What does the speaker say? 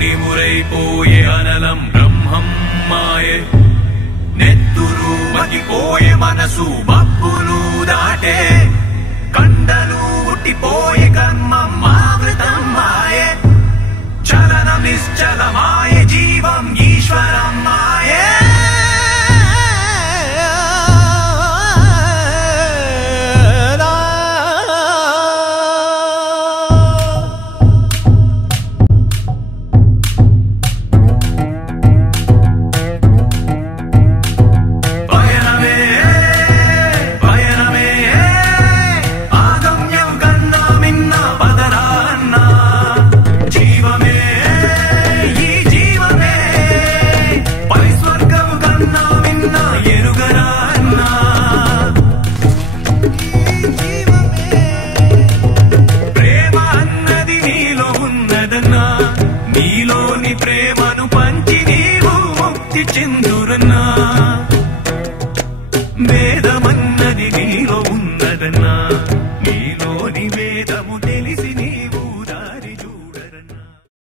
నివురైపోయే అనలం బ్రహ్మం మాయే నెత్తురు మగిపోయే మనసు బబ్బులు దాటే కండలు ఉట్టిపోయే కర్మం మావృతం మాయే చలనం నిశ్చలమాయే జీవం ఈశ్వరం మాయే నీలోని ప్రేమ